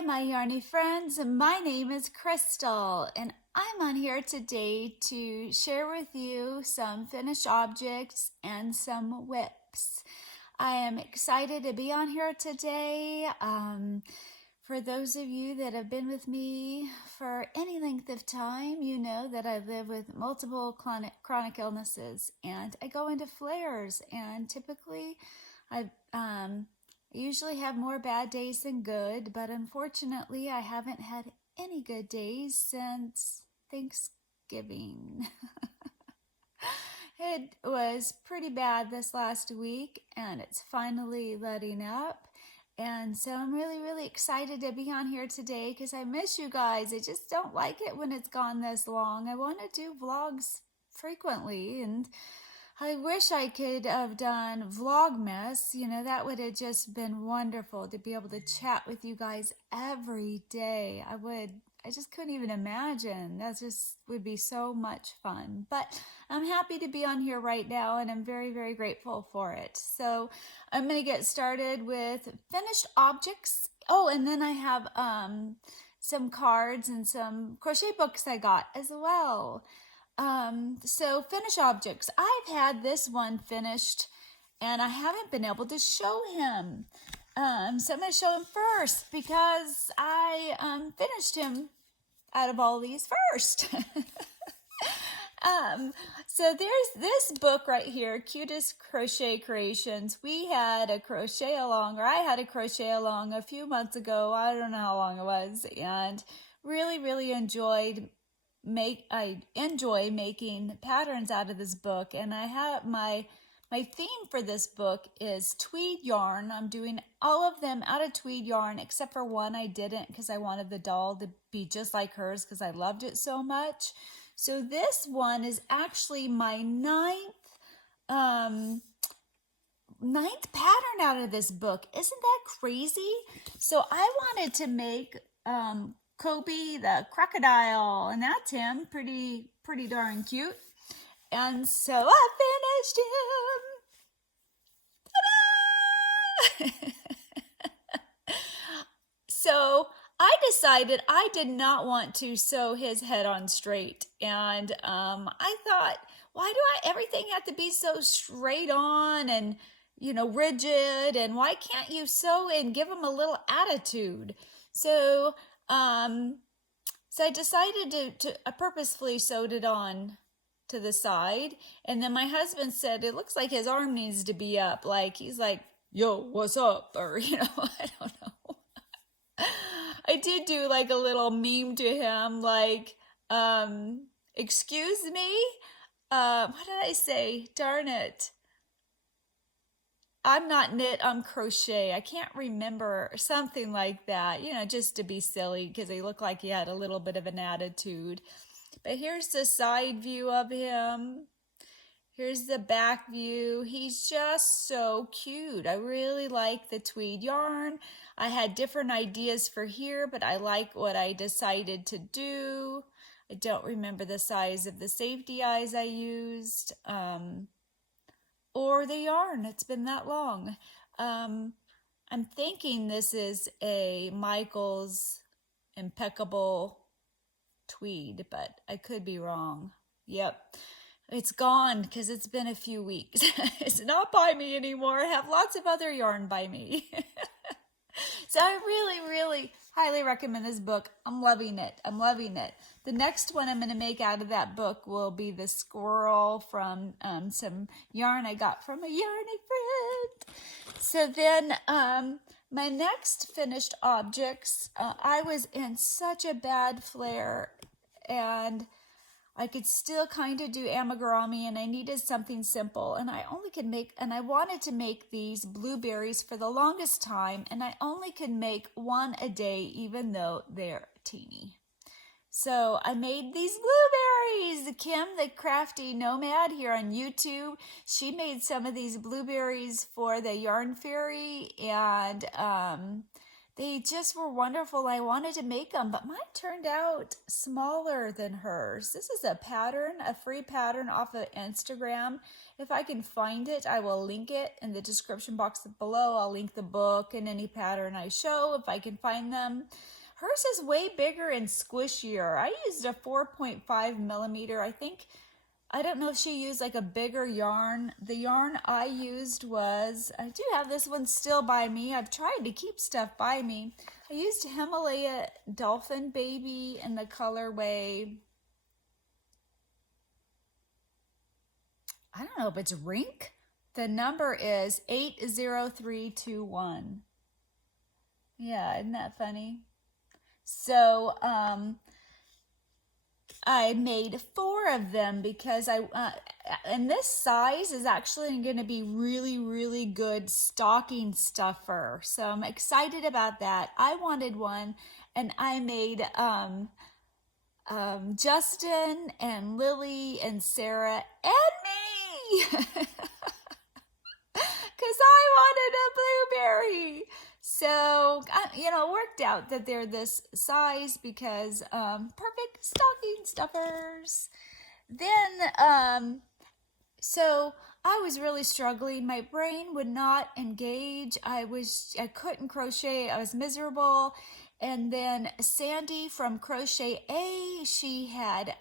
Hi, my yarny friends. My name is Crystal, and I'm on here today to share with you some finished objects and some WIPS. I am excited to be on here today. For those of you that have been with me for any length of time, you know that I live with multiple chronic illnesses, and I go into flares, and typically I usually have more bad days than good, but unfortunately I haven't had any good days since Thanksgiving. It was pretty bad this last week, and it's finally letting up. And so I'm really excited to be on here today because I miss you guys. I just don't like it when it's gone this long. I want to do vlogs frequently, and I wish I could have done Vlogmas. You know, that would have just been wonderful to be able to chat with you guys every day. I just couldn't even imagine. That just would be so much fun. But I'm happy to be on here right now, and I'm very grateful for it. So I'm going to get started with finished objects. Oh, and then I have some cards and some crochet books I got as well. So finished objects. I've had this one finished and I haven't been able to show him. So I'm going to show him first because I finished him out of all these first. So there's this book right here, Cutest Crochet Creations. We had a crochet along, or I had a crochet along a few months ago. I don't know how long it was, and really enjoyed I enjoy making patterns out of this book, and I have my theme for this book is tweed yarn. I'm doing all of them out of tweed yarn except for one I didn't because I wanted the doll to be just like hers because I loved it so much. So this one is actually my ninth pattern out of this book. Isn't that crazy? So I wanted to make Kobe the crocodile, and that's him, pretty darn cute. And so I finished him. Ta-da! So I decided I did not want to sew his head on straight, and I thought, why do everything have to be so straight on and, you know, rigid, and why can't you sew and give him a little attitude? So I decided I purposefully sewed it on to the side, and then my husband said it looks like his arm needs to be up, like he's like, yo, what's up? Or, you know, I don't know. I did do like a little meme to him, like, excuse me? What did I say? Darn it. I'm not knit, I'm crochet. I can't remember, something like that, you know, just to be silly because he looked like he had a little bit of an attitude. But here's the side view of him. Here's the back view. He's just so cute. I really like the tweed yarn. I had different ideas for here, but I like what I decided to do. I don't remember the size of the safety eyes I used. Or the yarn. It's been that long. I'm thinking this is a Michael's Impeccable tweed, but I could be wrong. Yep. It's gone because it's been a few weeks. It's not by me anymore. I have lots of other yarn by me. So I really highly recommend this book. I'm loving it. The next one I'm going to make out of that book will be the squirrel from some yarn I got from a yarny friend. So then my next finished objects, I was in such a bad flare, and I could still kind of do amigurumi, and I needed something simple, and I wanted to make these blueberries for the longest time, and I only could make one a day even though they're teeny. So I made these blueberries. Kim, the crafty nomad here on YouTube, she made some of these blueberries for the yarn fairy, and they just were wonderful. I wanted to make them, but mine turned out smaller than hers. This is a pattern, a free pattern off of Instagram. If I can find it, I will link it in the description box below. I'll link the book and any pattern I show if I can find them. Hers is way bigger and squishier. I used a 4.5 millimeter. I don't know if she used like a bigger yarn. The yarn I used was, I do have this one still by me. I've tried to keep stuff by me. I used Himalaya Dolphin Baby in the colorway, I don't know if it's Rink. The number is 80321. Yeah, isn't that funny? So, I made 4 of them because and this size is actually going to be really, really good stocking stuffer. So I'm excited about that. I wanted one, and I made Justin and Lily and Sarah and me because I wanted a blueberry. So, you know, it worked out that they're this size because perfect stocking stuffers. Then, so I was really struggling. My brain would not engage. I couldn't crochet. I was miserable. And then Sandy from Crochet A, she had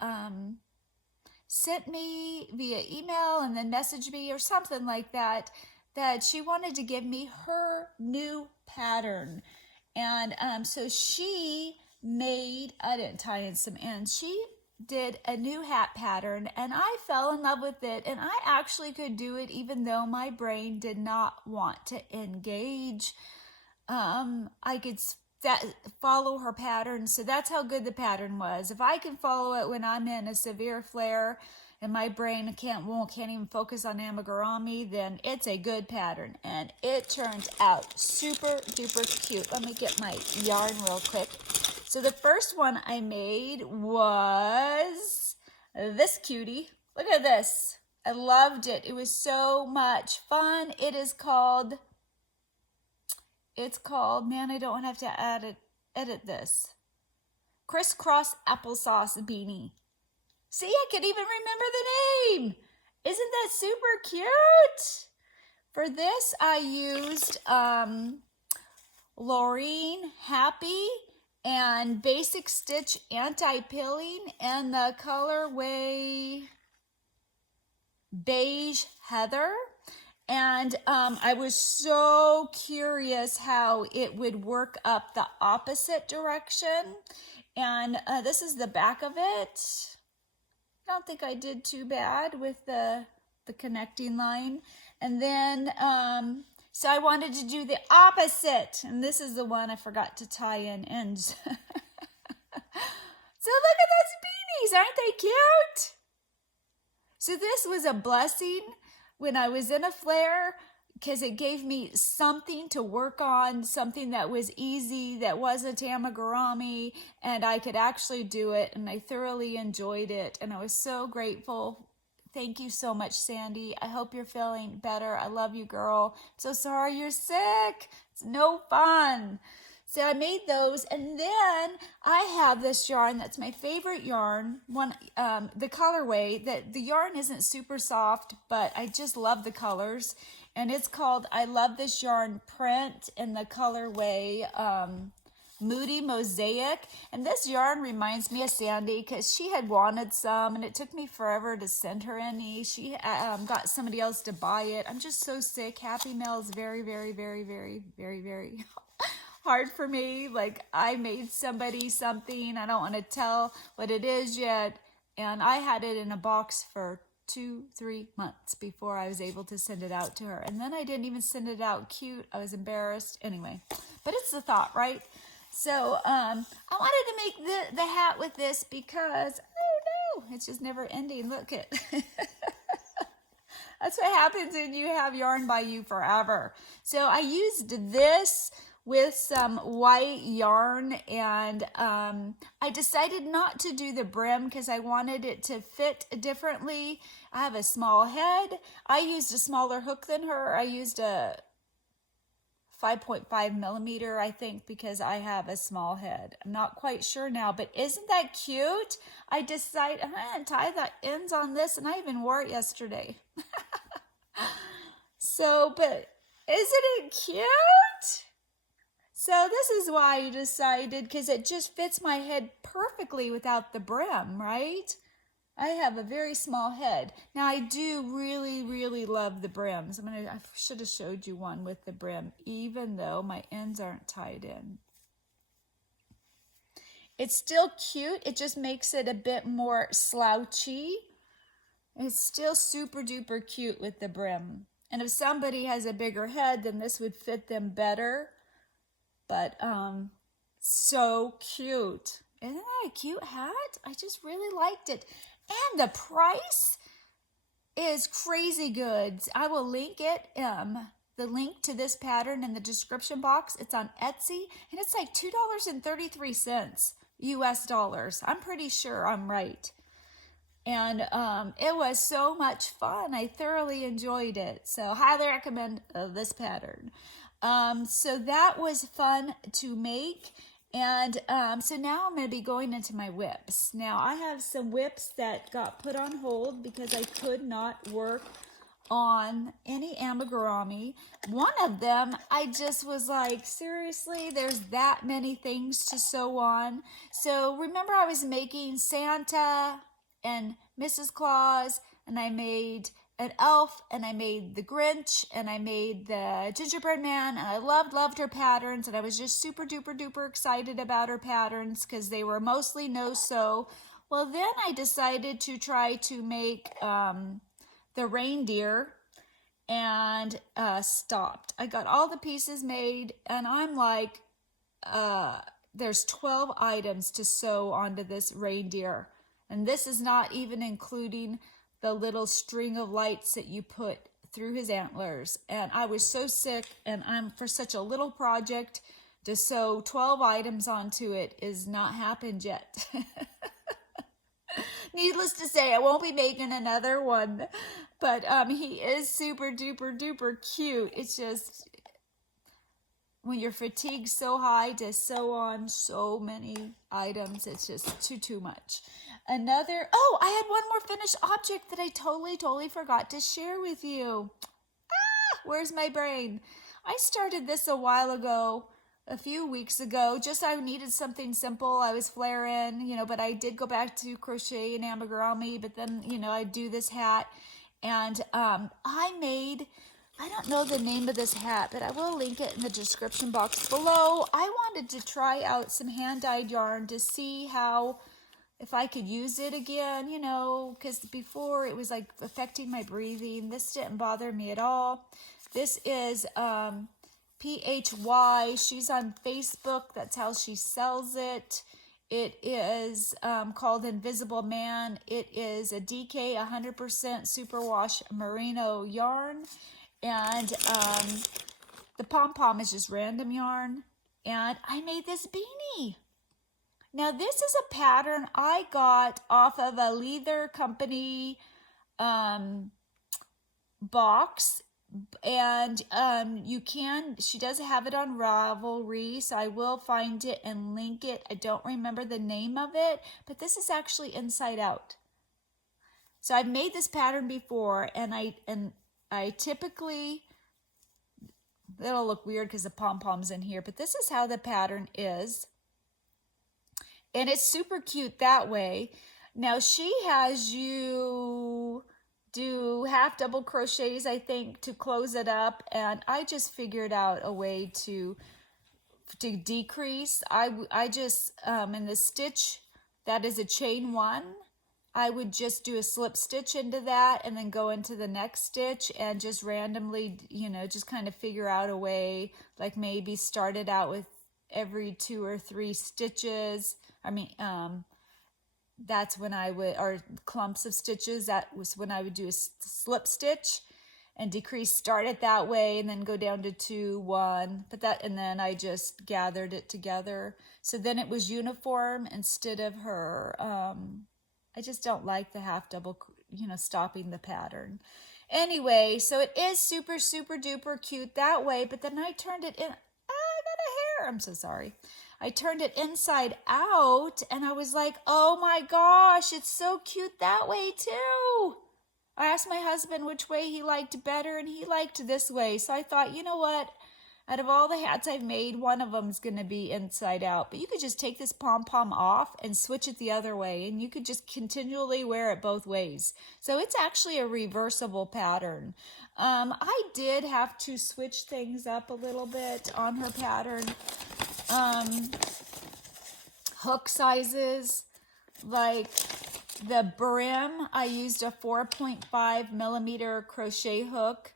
sent me via email and then messaged me or something like that, that she wanted to give me her new pattern. And so she made, I didn't tie in some ends, she did a new hat pattern, and I fell in love with it, and I actually could do it even though my brain did not want to engage. I could follow her pattern, so that's how good the pattern was. If I can follow it when I'm in a severe flare and my brain can't even focus on amigurumi, then it's a good pattern, and it turns out super duper cute. Let me get my yarn real quick. So the first one I made was this cutie. Look at this. I loved it. It was so much fun. It's called, man, I don't have to edit this. Crisscross Applesauce Beanie. See, I can even remember the name. Isn't that super cute? For this, I used Laureen Happy and Basic Stitch Anti-Pilling and the colorway Beige Heather. And I was so curious how it would work up the opposite direction. And this is the back of it. I don't think I did too bad with the connecting line. And then, so I wanted to do the opposite. And this is the one I forgot to tie in ends. So look at those beanies. Aren't they cute? So this was a blessing when I was in a flare, because it gave me something to work on, something that was easy, that wasn't amigurumi, and I could actually do it, and I thoroughly enjoyed it, and I was so grateful. Thank you so much, Sandy. I hope you're feeling better. I love you, girl. I'm so sorry you're sick. It's no fun. So I made those, and then I have this yarn that's my favorite yarn. The colorway, the yarn isn't super soft, but I just love the colors. And it's called I Love This Yarn Print in the colorway Moody Mosaic. And this yarn reminds me of Sandy because she had wanted some, and it took me forever to send her any. She got somebody else to buy it. I'm just so sick. Happy Mail is very, very, very, very, very, very hard for me. Like, I made somebody something. I don't want to tell what it is yet. And I had it in a box for 2-3 months before I was able to send it out to her. And then I didn't even send it out cute. I was embarrassed. Anyway, but it's the thought, right? So I wanted to make the hat with this because, I don't know, it's just never ending. Look at that's what happens when you have yarn by you forever. So I used this with some white yarn, and I decided not to do the brim because I wanted it to fit differently. I have a small head. I used a smaller hook than her. I used a 5.5 millimeter, I think, because I have a small head. I'm not quite sure now, but isn't that cute? I decided I'm gonna tie the ends on this, and I even wore it yesterday. So, but isn't it cute? So this is why I decided, because it just fits my head perfectly without the brim, right? I have a very small head. Now I do really, really love the brims. I should have showed you one with the brim, even though my ends aren't tied in. It's still cute. It just makes it a bit more slouchy. It's still super duper cute with the brim. And if somebody has a bigger head, then this would fit them better. But so cute. Isn't that a cute hat? I just really liked it. And the price is crazy good. I will link it, the link to this pattern in the description box. It's on Etsy, and it's like $2.33 US dollars. I'm pretty sure I'm right. And it was so much fun. I thoroughly enjoyed it. So highly recommend this pattern. So that was fun to make. And so now I'm going to be going into my WIPS. Now I have some WIPS that got put on hold because I could not work on any amigurumi. One of them, I just was like, seriously, there's that many things to sew on. So remember I was making Santa and Mrs. Claus, and I made an elf, and I made the Grinch, and I made the gingerbread man, and I loved her patterns, and I was just super duper duper excited about her patterns because they were mostly no-sew. Well, then I decided to try to make the reindeer, and stopped. I got all the pieces made, and I'm like, there's 12 items to sew onto this reindeer, and this is not even including the little string of lights that you put through his antlers. And I was so sick, and for such a little project to sew 12 items onto it is not happened yet. Needless to say, I won't be making another one, but he is super duper duper cute. It's just, when you're fatigued so high to sew on so many items, it's just too much. I had one more finished object that I totally forgot to share with you. Where's my brain? I started this a while ago, a few weeks ago. Just I needed something simple. I was flaring, but I did go back to crochet and amigurumi, but then, I do this hat. And I don't know the name of this hat, but I will link it in the description box below. I wanted to try out some hand-dyed yarn to see if I could use it again, because before it was like affecting my breathing. This didn't bother me at all. This is PHY. She's on Facebook. That's how she sells it. It is called Invisible Man. It is a DK 100% superwash merino yarn. And the pom-pom is just random yarn. And I made this beanie. Now this is a pattern I got off of a Leather Company box, and she does have it on Ravelry, so I will find it and link it. I don't remember the name of it, but this is actually inside out. So I've made this pattern before, and I typically, it'll look weird because the pom-pom's in here, but this is how the pattern is. And it's super cute that way. Now she has you do half double crochets, I think, to close it up. And I just figured out a way to decrease. I just, in the stitch, that is a chain one, I would just do a slip stitch into that and then go into the next stitch and just randomly, just kind of figure out a way, like maybe start it out with every 2 or 3 stitches. That's when I would, or clumps of stitches, that was when I would do a slip stitch and decrease, start it that way and then go down to 2, 1, and then I just gathered it together. So then it was uniform instead of her, I just don't like the half double, stopping the pattern. Anyway, so it is super, super duper cute that way, but then I turned it in. I got a hair. I'm so sorry. I turned it inside out and I was like, oh my gosh, it's so cute that way too. I asked my husband which way he liked better and he liked this way. So I thought, you know what? Out of all the hats I've made, one of them is going to be inside out. But you could just take this pom-pom off and switch it the other way. And you could just continually wear it both ways. So it's actually a reversible pattern. I did have to switch things up a little bit on her pattern. Hook sizes, like the brim, I used a 4.5 millimeter crochet hook.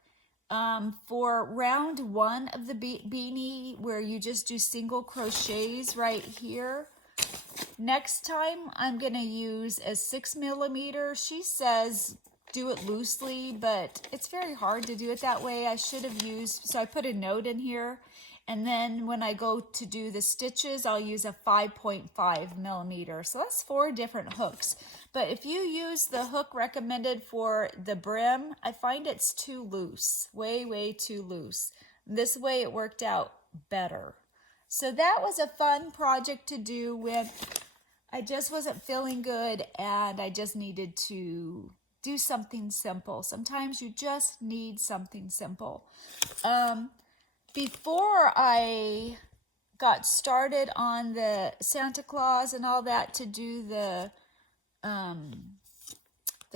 For round one of the beanie, where you just do single crochets right here. Next time, I'm going to use a 6 millimeter. She says do it loosely, but it's very hard to do it that way. I should have used, so I put a note in here. And then when I go to do the stitches, I'll use a 5.5 millimeter. So that's 4 different hooks. But if you use the hook recommended for the brim, I find it's too loose, way, way too loose. This way it worked out better. So that was a fun project to do when I just wasn't feeling good and I just needed to do something simple. Sometimes you just need something simple. Before I got started on the Santa Claus and all that to do the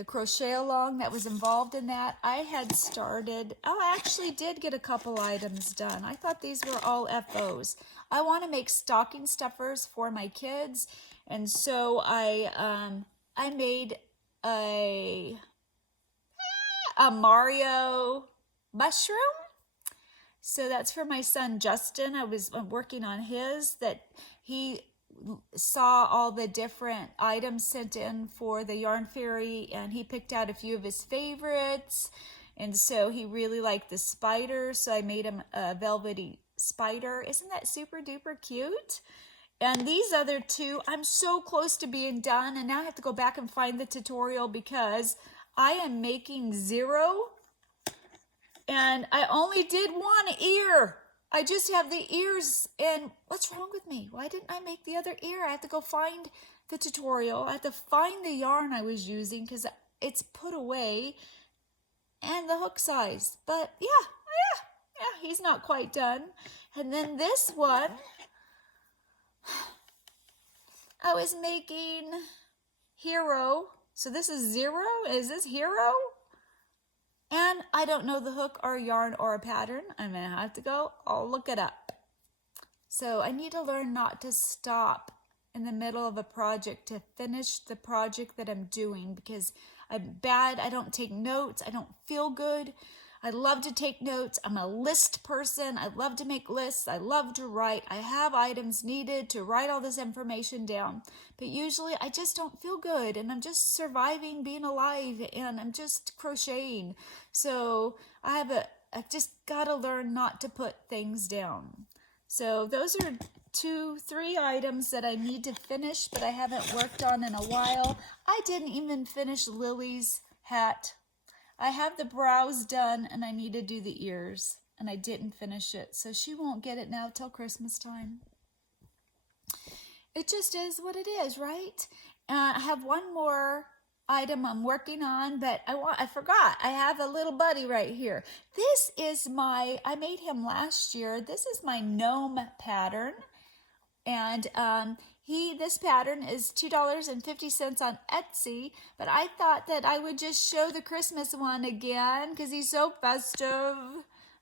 crochet along that was involved in that, I had started, I actually did get a couple items done. I thought these were all FOs. I want to make stocking stuffers for my kids, and so I made a Mario mushroom. So that's for my son Justin. I was working on his, that he saw all the different items sent in for the Yarn Fairy and he picked out a few of his favorites, and so he really liked the spider, so I made him a velvety spider. Isn't that super duper cute? And these other two, I'm so close to being done, and now I have to go back and find the tutorial because I am making 0 and I only did 1 ear. I just have the ears, and what's wrong with me? Why didn't I make the other ear? I have to go find the tutorial. I have to find the yarn I was using because it's put away, and the hook size. But yeah, he's not quite done. And then this one, I was making Hero. So this is 0. Is this Hero? And I don't know the hook or yarn or a pattern. I'm going to have to go, I'll look it up. So I need to learn not to stop in the middle of a project to finish the project that I'm doing, because I'm bad. I don't take notes. I don't feel good. I love to take notes. I'm a list person. I love to make lists. I love to write. I have items needed to write all this information down. But usually I just don't feel good, and I'm just surviving, being alive, and I'm just crocheting. So I've just got to learn not to put things down. So those are 3 items that I need to finish, but I haven't worked on in a while. I didn't even finish Lily's hat. I have the brows done, and I need to do the ears, and I didn't finish it, so she won't get it now till Christmas time. It just is what it is, right? I have one more item I'm working on, but I forgot. I have a little buddy right here. This is I made him last year. This is my gnome pattern, and this pattern is $2.50 on Etsy, but I thought that I would just show the Christmas one again because he's so festive.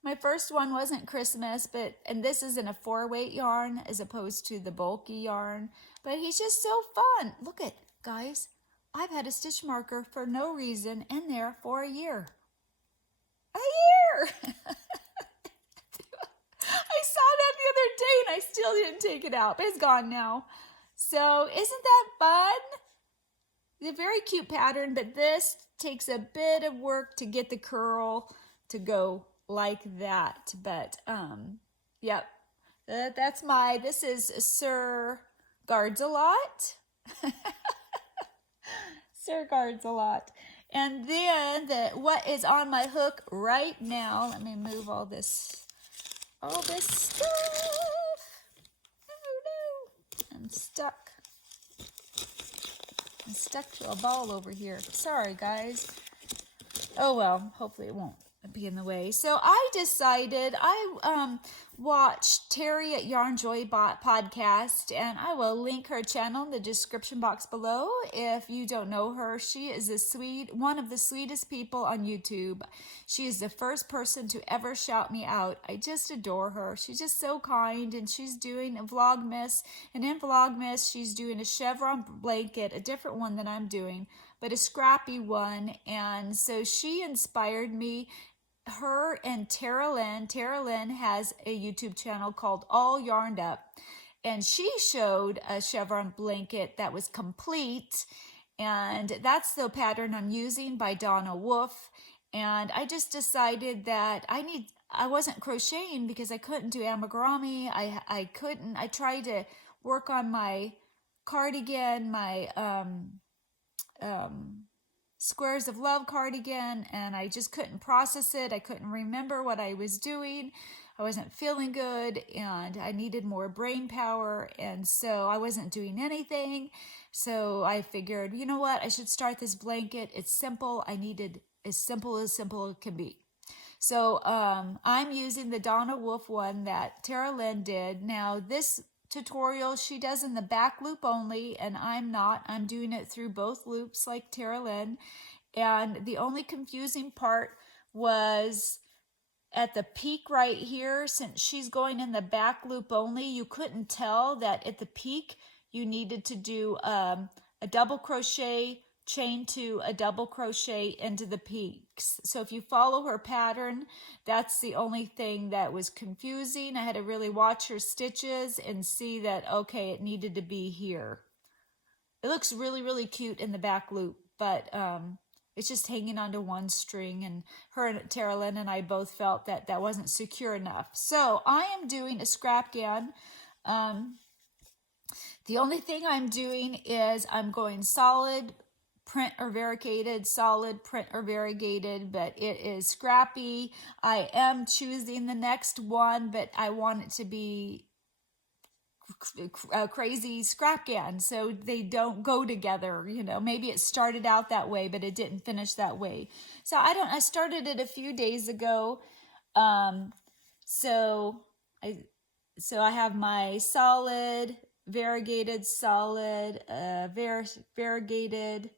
My first one wasn't Christmas, and this is in a 4-weight yarn as opposed to the bulky yarn, but he's just so fun. Look at, guys, I've had a stitch marker for no reason in there for a year. A year! I saw that the other day and I still didn't take it out, but it's gone now. So isn't that fun? It's a very cute pattern, but this takes a bit of work to get the curl to go like that. But yep, this is Mr Guardsalot. Mr Guardsalot. And then what is on my hook right now, let me move all this stuff. Oh no, I'm stuck. I'm stuck to a ball over here. Sorry, guys. Oh well, hopefully it won't be in the way. So I decided, I watched Terri at Yarn Joy podcast, and I will link her channel in the description box below. If you don't know her, she is one of the sweetest people on YouTube. She is the first person to ever shout me out. I just adore her. She's just so kind, and she's doing a Vlogmas, and in Vlogmas she's doing a Chevron Blanket, a different one than I'm doing, but a scrappy one. And so she inspired me. Her and Taralynn has a YouTube channel called All Yarned Up, and she showed a Chevron Blanket that was complete, and that's the pattern I'm using by Donna Wolf. And I just decided that I wasn't crocheting because I couldn't do amigurumi. I tried to work on my cardigan, my Squares of Love cardigan, and I just couldn't process it. I couldn't remember what I was doing. I wasn't feeling good, and I needed more brain power, and so I wasn't doing anything. So I figured, you know what, I should start this blanket. It's simple. I needed as simple as it can be. So I'm using the Donna Wolf one that Taralynn did. Now this tutorial she does in the back loop only, and I'm not. I'm doing it through both loops like Taralynn. And the only confusing part was at the peak right here. Since she's going in the back loop only, you couldn't tell that at the peak you needed to do a double crochet, chain 2, a double crochet into the peaks. So if you follow her pattern, that's the only thing that was confusing. I had to really watch her stitches and see that, okay, it needed to be here. It looks really, really cute in the back loop, but it's just hanging onto one string, and her and Taralynn and I both felt that that wasn't secure enough. So I am doing a scrap gown. The only thing I'm doing is I'm going solid print or variegated, solid print or variegated, but it is scrappy. I am choosing the next one, but I want it to be a crazy scrap gown, so they don't go together. You know, maybe it started out that way, but it didn't finish that way. So I started it a few days ago. So I have my solid, variegated, solid, variegated.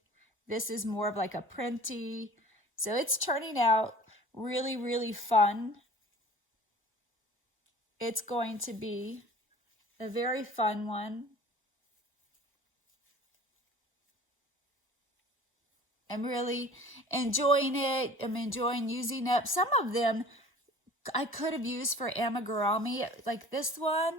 This is more of like a printy. So it's turning out really, really fun. It's going to be a very fun one. I'm really enjoying it. I'm enjoying using up some of them. I could have used for amigurumi. Like this one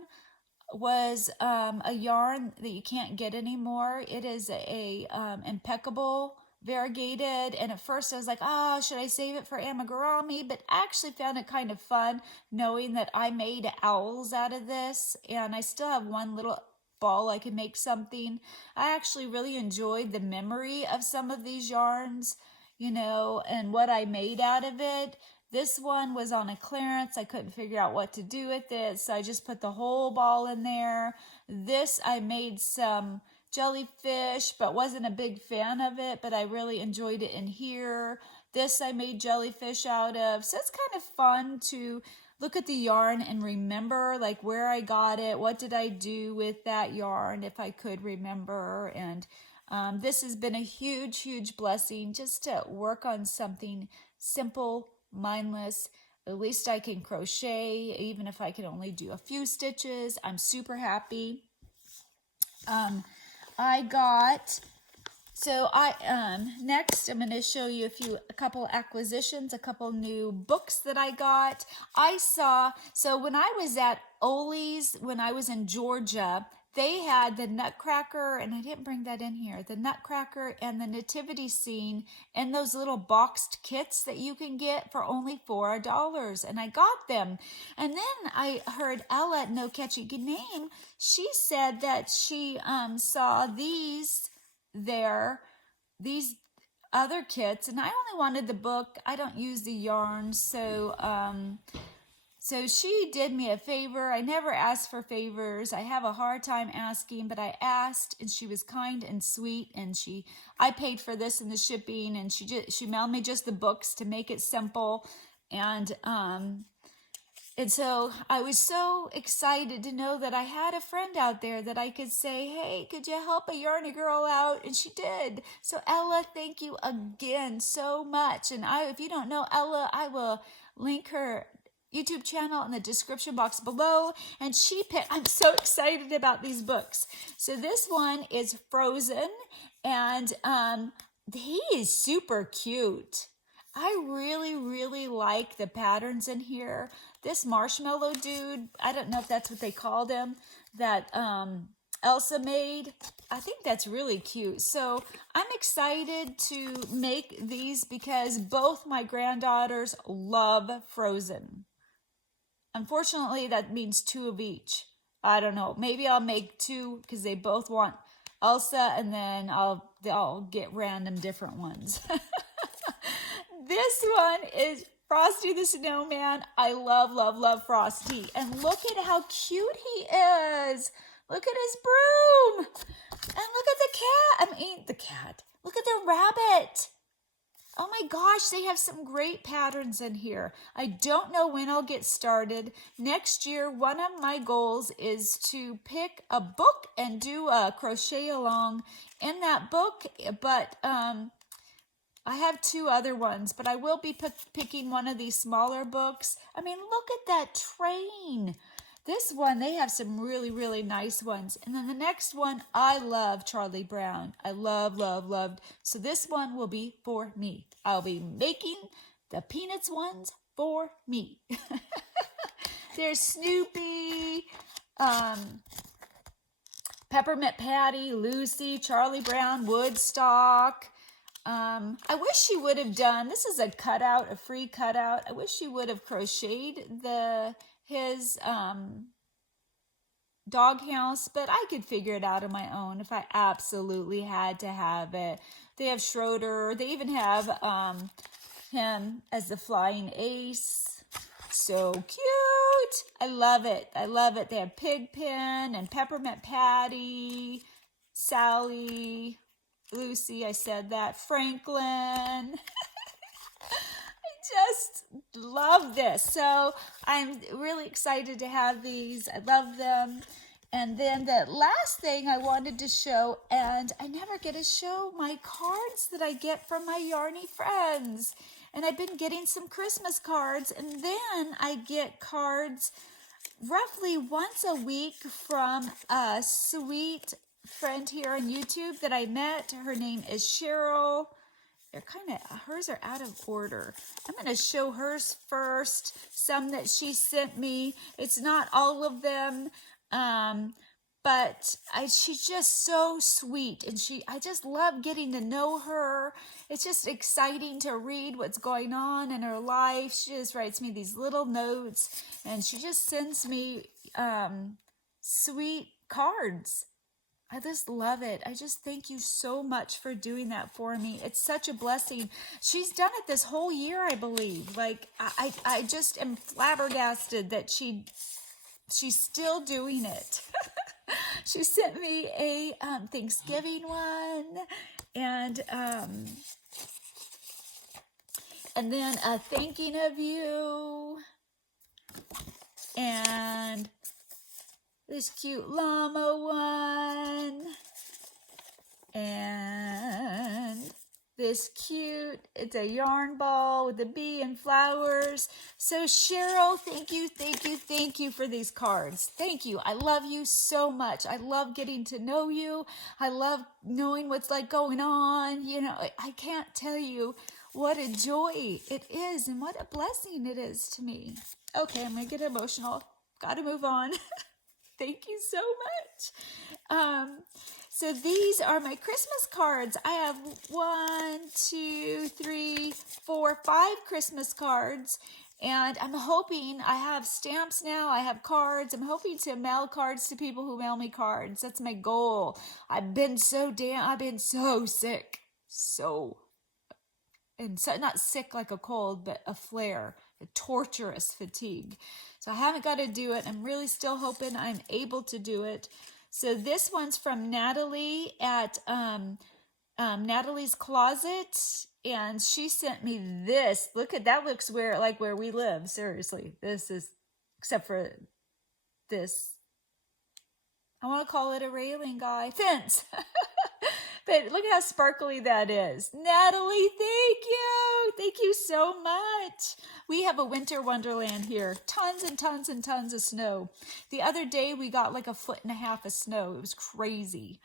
was a yarn that you can't get anymore. It is a impeccable variegated, and at first I was like, oh, should I save it for amigurumi? But I actually found it kind of fun knowing that I made owls out of this, and I still have one little ball I can make something. I actually really enjoyed the memory of some of these yarns, you know, and what I made out of it. This one was on a clearance. I couldn't figure out what to do with it, so I just put the whole ball in there. This, I made some jellyfish, but wasn't a big fan of it, but I really enjoyed it in here. This I made jellyfish out of. So it's kind of fun to look at the yarn and remember like where I got it, what did I do with that yarn, if I could remember. And this has been a huge, huge blessing just to work on something simple, mindless. At least I can crochet, even if I can only do a few stitches. I'm super happy. Next I'm going to show you a couple acquisitions, a couple new books that I got. So when I was at Ollie's, when I was in Georgia, they had the Nutcracker, and I didn't bring that in here, the Nutcracker and the Nativity Scene and those little boxed kits that you can get for only $4. And I got them. And then I heard Ella at No Catchy Name. She said that she saw these there. These other kits, and I only wanted the book. I don't use the yarn, so so she did me a favor. I never ask for favors. I have a hard time asking, but I asked, and she was kind and sweet, and I paid for this and the shipping, and she mailed me just the books to make it simple. And so I was so excited to know that I had a friend out there that I could say, hey, could you help a Yarny girl out? And she did. So Ella, thank you again so much. And if you don't know Ella, I will link her YouTube channel in the description box below. And I'm so excited about these books. So this one is Frozen, and he is super cute. I really, really like the patterns in here. This marshmallow dude, I don't know if that's what they called him, that Elsa made. I think that's really cute. So I'm excited to make these because both my granddaughters love Frozen. Unfortunately, that means 2 of each. I don't know. Maybe I'll make 2 because they both want Elsa, and then I'll get random different ones. This one is Frosty the Snowman. I love, love, love Frosty. And look at how cute he is. Look at his broom. And look at the cat. The cat. Look at the rabbit. Oh my gosh, they have some great patterns in here. I don't know when I'll get started. Next year, one of my goals is to pick a book and do a crochet along in that book, but I have 2 other ones, but I will be picking one of these smaller books. I mean, look at that train. This one, they have some really, really nice ones. And then the next one, I love Charlie Brown. I love, love, loved. So this one will be for me. I'll be making the Peanuts ones for me. There's Snoopy, Peppermint Patty, Lucy, Charlie Brown, Woodstock. I wish she would have done, this is a cutout, a free cutout. I wish she would have crocheted his doghouse, but I could figure it out on my own if I absolutely had to have it. They have Schroeder. They even have him as the flying ace. So cute. I love it. I love it. They have Pigpen and Peppermint Patty, Sally, Lucy, I said that, Franklin. I just love this. So I'm really excited to have these. I love them. And then the last thing I wanted to show, and I never get to show my cards that I get from my Yarny friends. And I've been getting some Christmas cards, and then I get cards roughly once a week from a sweet friend here on YouTube that I met. Her name is Cheryl. Hers are out of order. I'm going to show hers first. Some that she sent me. It's not all of them, but she's just so sweet, and I just love getting to know her. It's just exciting to read what's going on in her life. She just writes me these little notes, and she just sends me sweet cards. I just love it. I just thank you so much for doing that for me. It's such a blessing. She's done it this whole year, I believe. Like, I just am flabbergasted that she's still doing it. She sent me a Thanksgiving one, and then a thanking of you, and this cute llama one, and this cute, it's a yarn ball with a bee and flowers. So Cheryl, thank you, thank you, thank you for these cards. Thank you. I love you so much. I love getting to know you. I love knowing what's like going on. You know, I can't tell you what a joy it is and what a blessing it is to me. Okay, I'm going to get emotional. Got to move on. Thank you so much. So these are my Christmas cards. I have 1, 2, 3, 4, 5 Christmas cards. And I'm hoping, I have stamps now, I have cards. I'm hoping to mail cards to people who mail me cards. That's my goal. I've been so sick. So and so, not sick like a cold, but a flare, a torturous fatigue. So I haven't got to do it. I'm really still hoping I'm able to do it. So this one's from Natalie at Natalie's Closet, and she sent me this. Look at that, looks like where we live. Seriously, this is, except for this, I want to call it a railing guy fence. But look how sparkly that is. Natalie, thank you. Thank you so much. We have a winter wonderland here. Tons and tons and tons of snow. The other day we got like 1.5 feet of snow. It was crazy.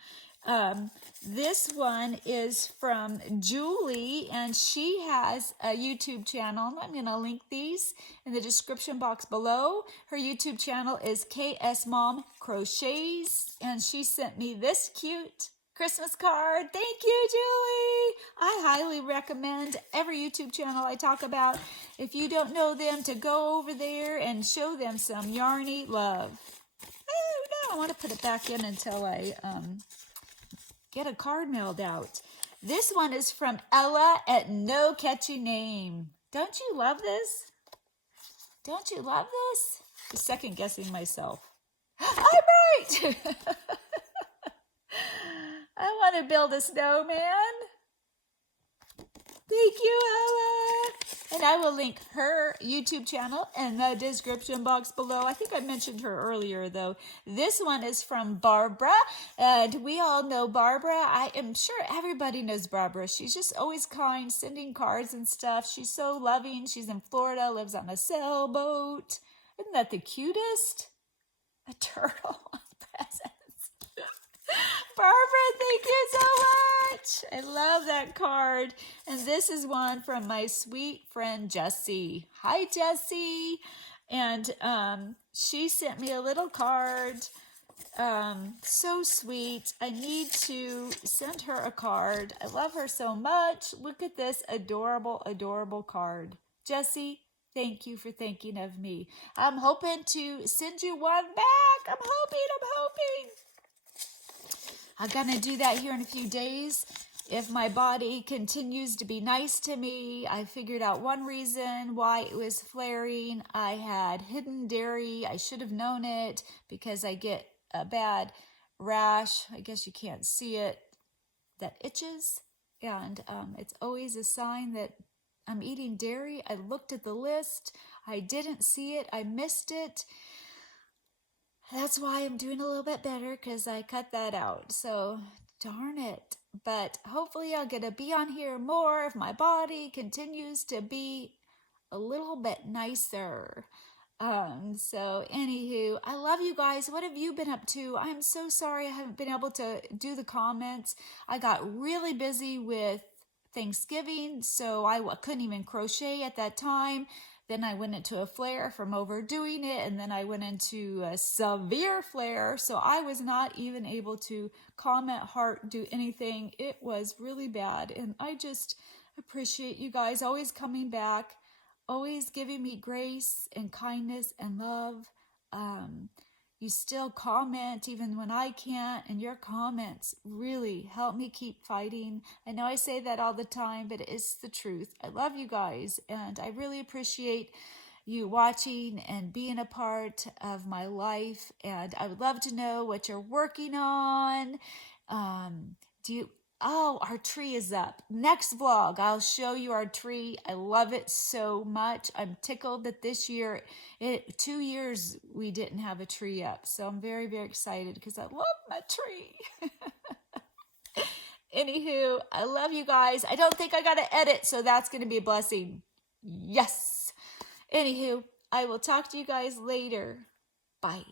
This one is from Julie, and she has a YouTube channel. I'm going to link these in the description box below. Her YouTube channel is KS Mom Crochets, and she sent me this cute Christmas card. Thank you, Julie. I highly recommend every YouTube channel I talk about, if you don't know them, to go over there and show them some yarny love. Oh no, I want to put it back in until I get a card mailed out. This one is from Ella at No Catchy Name. Don't you love this? Don't you love this? Just second guessing myself. I'm right. I want to build a snowman. Thank you, Ella. And I will link her YouTube channel in the description box below. I think I mentioned her earlier, though. This one is from Barbara, and we all know Barbara. I am sure everybody knows Barbara. She's just always kind, sending cards and stuff. She's so loving. She's in Florida, lives on a sailboat. Isn't that the cutest? A turtle present. Barbara, thank you so much. I love that card. And this is one from my sweet friend Jessie. Hi, Jessie. And she sent me a little card. So sweet. I need to send her a card. I love her so much. Look at this adorable, adorable card. Jessie, thank you for thinking of me. I'm hoping to send you one back. I'm hoping. I'm going to do that here in a few days. If my body continues to be nice to me, I figured out one reason why it was flaring. I had hidden dairy. I should have known it because I get a bad rash. I guess you can't see it. That itches. And it's always a sign that I'm eating dairy. I looked at the list. I didn't see it. I missed it. That's why I'm doing a little bit better, because I cut that out. So, darn it. But hopefully I'll get to be on here more if my body continues to be a little bit nicer. So, anywho, I love you guys. What have you been up to? I'm so sorry I haven't been able to do the comments. I got really busy with Thanksgiving, so I couldn't even crochet at that time. Then I went into a flare from overdoing it, and then I went into a severe flare, so I was not even able to comment, heart, do anything. It was really bad, and I just appreciate you guys always coming back, always giving me grace and kindness and love. You still comment even when I can't, and your comments really help me keep fighting. I know I say that all the time, but it's the truth. I love you guys, and I really appreciate you watching and being a part of my life, and I would love to know what you're working on. Oh, our tree is up. Next vlog, I'll show you our tree. I love it so much. I'm tickled that this year, 2 years, we didn't have a tree up. So I'm very, very excited because I love my tree. Anywho, I love you guys. I don't think I got to edit, so that's going to be a blessing. Yes. Anywho, I will talk to you guys later. Bye.